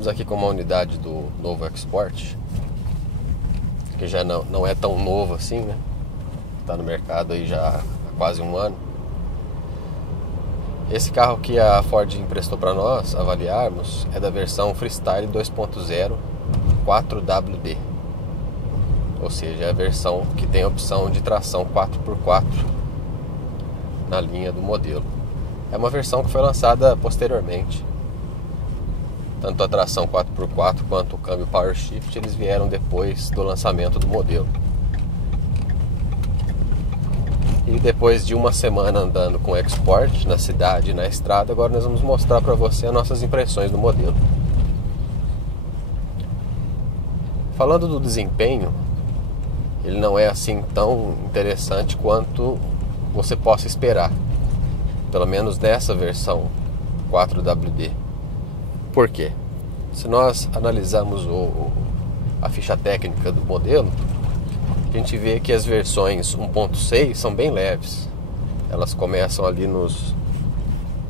Estamos aqui com uma unidade do novo Export, que já não é tão novo assim, né? Está no mercado aí já há quase um ano. Esse carro que a Ford emprestou para nós avaliarmos é da versão Freestyle 2.0 4WD. Ou seja, é a versão que tem a opção de tração 4x4 na linha do modelo. É uma versão que foi lançada posteriormente. Tanto a tração 4x4 quanto o câmbio Power Shift, eles vieram depois do lançamento do modelo. E depois de uma semana andando com o Export na cidade e na estrada, agora nós vamos mostrar para você as nossas impressões do modelo. Falando do desempenho, ele não é assim tão interessante quanto você possa esperar, pelo menos nessa versão 4WD. Por quê? Se nós analisarmos a ficha técnica do modelo, a gente vê que as versões 1.6 são bem leves. Elas começam ali nos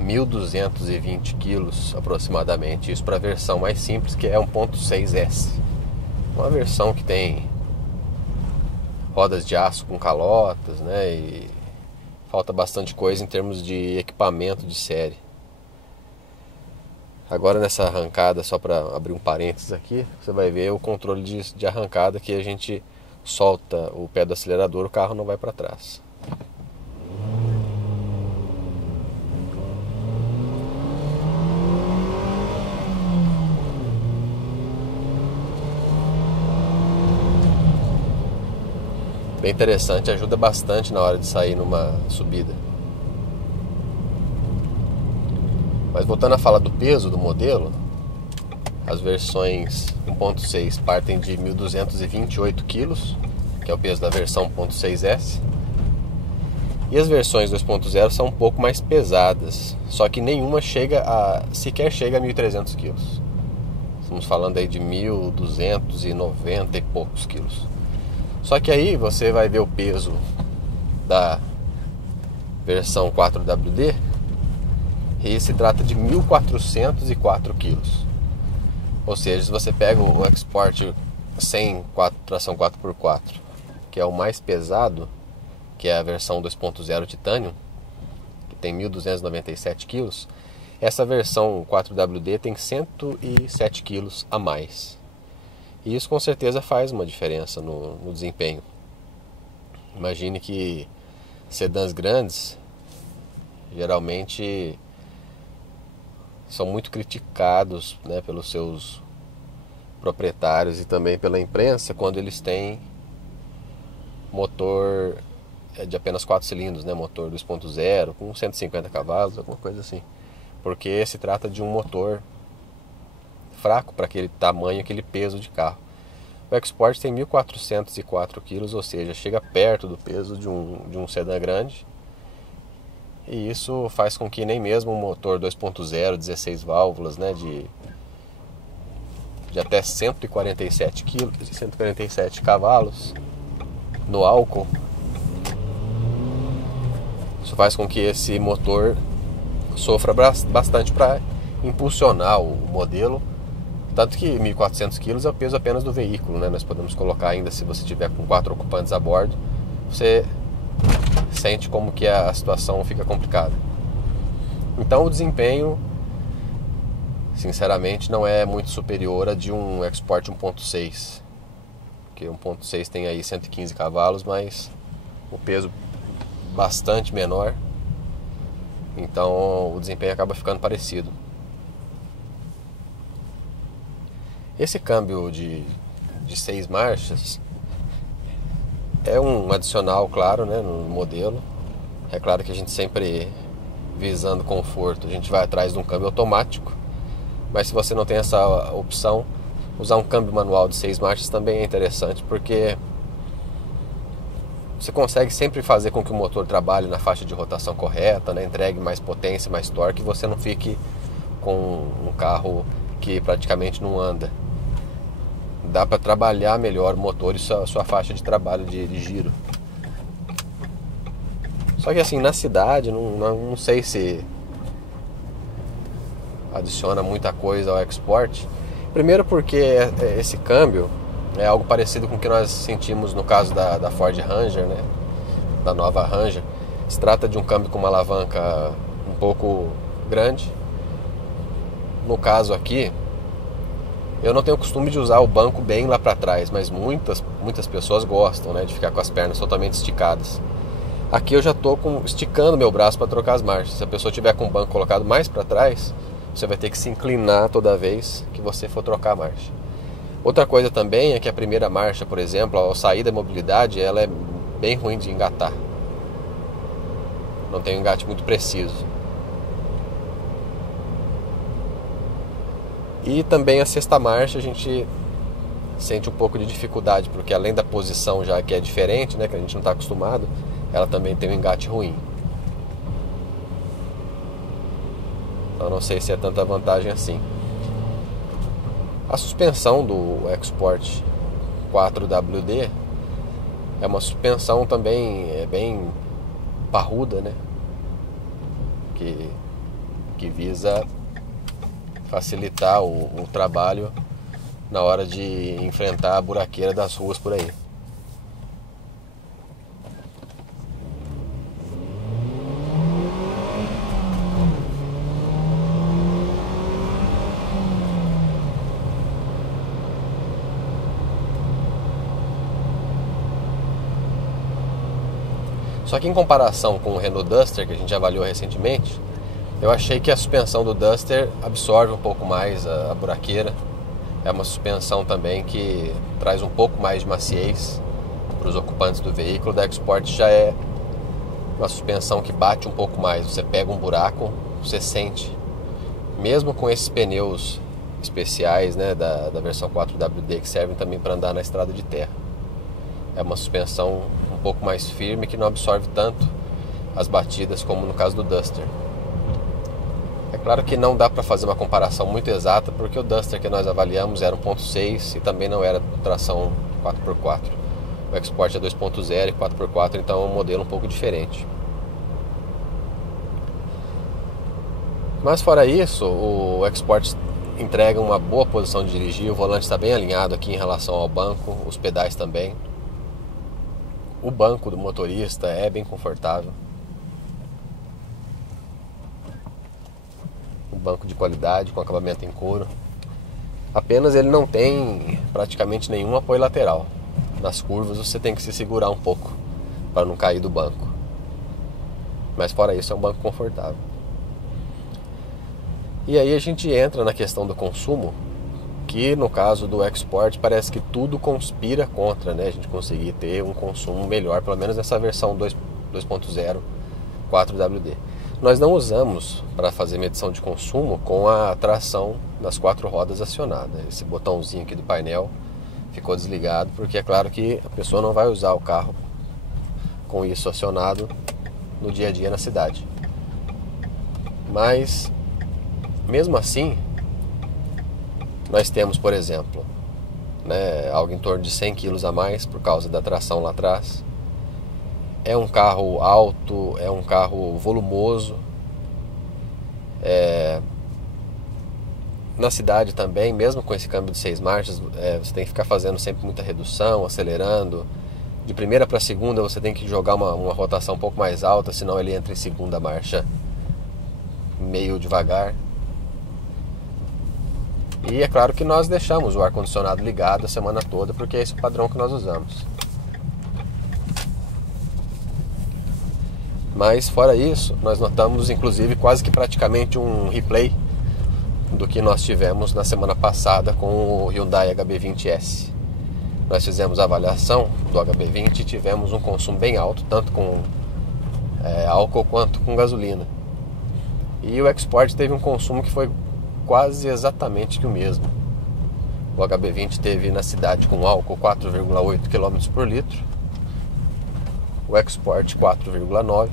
1.220 quilos aproximadamente. Isso para a versão mais simples, que é 1.6S. Uma versão que tem rodas de aço com calotas, né? E falta bastante coisa em termos de equipamento de série. Agora nessa arrancada, só para abrir um parênteses aqui, você vai ver o controle de arrancada, que a gente solta o pé do acelerador, o carro não vai para trás. Bem interessante, ajuda bastante na hora de sair numa subida. Mas voltando a falar do peso do modelo, as versões 1.6 partem de 1.228 kg, que é o peso da versão 1.6S. E as versões 2.0 são um pouco mais pesadas, só que nenhuma sequer chega a 1.300 kg. Estamos falando aí de 1.290 e poucos quilos. Só que aí você vai ver o peso da versão 4WD, e se trata de 1.404 quilos. Ou seja, se você pega o Export sem tração 4x4, que é o mais pesado, que é a versão 2.0 Titanium, que tem 1.297 quilos, essa versão 4WD tem 107 quilos a mais. E isso com certeza faz uma diferença no desempenho. Imagine que sedãs grandes geralmente são muito criticados, né, pelos seus proprietários e também pela imprensa quando eles têm motor de apenas 4 cilindros, né, motor 2.0 com 150 cavalos, alguma coisa assim, porque se trata de um motor fraco para aquele tamanho, aquele peso de carro. O Export tem 1.404 quilos, ou seja, chega perto do peso de um sedã grande. E isso faz com que nem mesmo um motor 2.0, 16 válvulas, né, de até 147 kg, 147 cavalos no álcool, isso faz com que esse motor sofra bastante para impulsionar o modelo. Tanto que 1.400 kg é o peso apenas do veículo, né? Nós podemos colocar ainda, se você tiver com 4 ocupantes a bordo, você sente como que a situação fica complicada. Então o desempenho, sinceramente, não é muito superior a de um Export 1.6, porque 1.6 tem aí 115 cavalos, mas o peso bastante menor, então o desempenho acaba ficando parecido. Esse câmbio de 6 marchas é um adicional, claro, né, no modelo. É claro que a gente sempre, visando conforto, a gente vai atrás de um câmbio automático. Mas se você não tem essa opção, usar um câmbio manual de 6 marchas também é interessante, porque você consegue sempre fazer com que o motor trabalhe na faixa de rotação correta, né, entregue mais potência, mais torque, e você não fique com um carro que praticamente não anda. Dá para trabalhar melhor o motor e sua faixa de trabalho de giro. Só que assim, na cidade, não sei se adiciona muita coisa ao Export. Primeiro porque esse câmbio é algo parecido com o que nós sentimos no caso da Ford Ranger, né? Da nova Ranger. Se trata de um câmbio com uma alavanca um pouco grande. No caso aqui, eu não tenho o costume de usar o banco bem lá para trás, mas muitas pessoas gostam, né, de ficar com as pernas totalmente esticadas. Aqui eu já estou esticando meu braço para trocar as marchas. Se a pessoa tiver com o banco colocado mais para trás, você vai ter que se inclinar toda vez que você for trocar a marcha. Outra coisa também é que a primeira marcha, por exemplo, ao sair da mobilidade, ela é bem ruim de engatar. Não tem um engate muito preciso. E também a sexta marcha a gente sente um pouco de dificuldade, porque além da posição já que é diferente, né, que a gente não está acostumado, ela também tem um engate ruim. Então não sei se é tanta vantagem assim. A suspensão do EcoSport 4WD é uma suspensão também bem parruda, né? Que visa facilitar o trabalho na hora de enfrentar a buraqueira das ruas por aí. Só que em comparação com o Renault Duster, que a gente avaliou recentemente, eu achei que a suspensão do Duster absorve um pouco mais a buraqueira. É uma suspensão também que traz um pouco mais de maciez para os ocupantes do veículo. Da EcoSport já é uma suspensão que bate um pouco mais. Você pega um buraco, você sente. Mesmo com esses pneus especiais, né, da versão 4WD, que servem também para andar na estrada de terra. É uma suspensão um pouco mais firme, que não absorve tanto as batidas como no caso do Duster. É claro que não dá para fazer uma comparação muito exata, porque o Duster que nós avaliamos era 1.6 e também não era tração 4x4. O EcoSport é 2.0 e 4x4, então é um modelo um pouco diferente. Mas fora isso, o EcoSport entrega uma boa posição de dirigir, o volante está bem alinhado aqui em relação ao banco, os pedais também. O banco do motorista é bem confortável. Um banco de qualidade, com acabamento em couro. Apenas ele não tem praticamente nenhum apoio lateral. Nas curvas você tem que se segurar um pouco para não cair do banco. Mas fora isso é um banco confortável. E aí a gente entra na questão do consumo, que no caso do EcoSport parece que tudo conspira contra, né, a gente conseguir ter um consumo melhor, pelo menos nessa versão 2.0 4WD. Nós não usamos para fazer medição de consumo com a tração das 4 rodas acionada. Esse botãozinho aqui do painel ficou desligado, porque é claro que a pessoa não vai usar o carro com isso acionado no dia a dia na cidade. Mas mesmo assim, nós temos, por exemplo, né, algo em torno de 100 kg a mais por causa da tração lá atrás. É um carro alto, é um carro volumoso. Na cidade também, mesmo com esse câmbio de 6 marchas, você tem que ficar fazendo sempre muita redução, acelerando. De primeira para segunda você tem que jogar uma rotação um pouco mais alta, senão ele entra em segunda marcha meio devagar. E é claro que nós deixamos o ar-condicionado ligado a semana toda, porque esse é o padrão que nós usamos. Mas fora isso, nós notamos inclusive quase que praticamente um replay do que nós tivemos na semana passada com o Hyundai HB20S. Nós fizemos a avaliação do HB20 e tivemos um consumo bem alto, tanto com álcool quanto com gasolina. E o EcoSport teve um consumo que foi quase exatamente que o mesmo. O HB20 teve na cidade com álcool 4,8 km por litro, o EcoSport 4,9.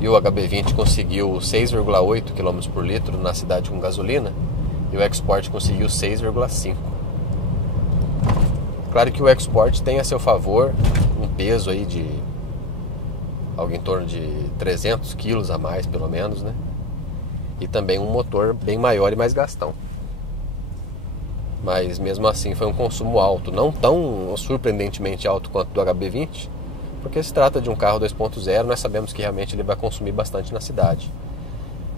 E o HB20 conseguiu 6,8 km por litro na cidade com gasolina, e o EcoSport conseguiu 6,5. Claro que o EcoSport tem a seu favor um peso aí de algo em torno de 300 quilos a mais, pelo menos, né? e também um motor bem maior e mais gastão. Mas mesmo assim foi um consumo alto, não tão surpreendentemente alto quanto do HB20, porque se trata de um carro 2.0, nós sabemos que realmente ele vai consumir bastante na cidade.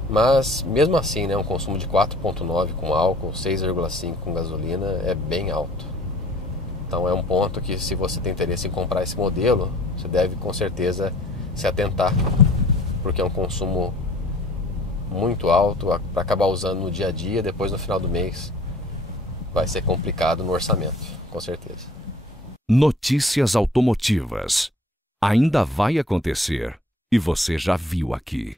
Mas mesmo assim, né, um consumo de 4.9 com álcool, 6,5 com gasolina é bem alto. Então é um ponto que, se você tem interesse em comprar esse modelo, você deve com certeza se atentar, porque é um consumo muito alto para acabar usando no dia a dia. Depois, no final do mês, vai ser complicado no orçamento, com certeza. Notícias automotivas. Ainda vai acontecer e você já viu aqui.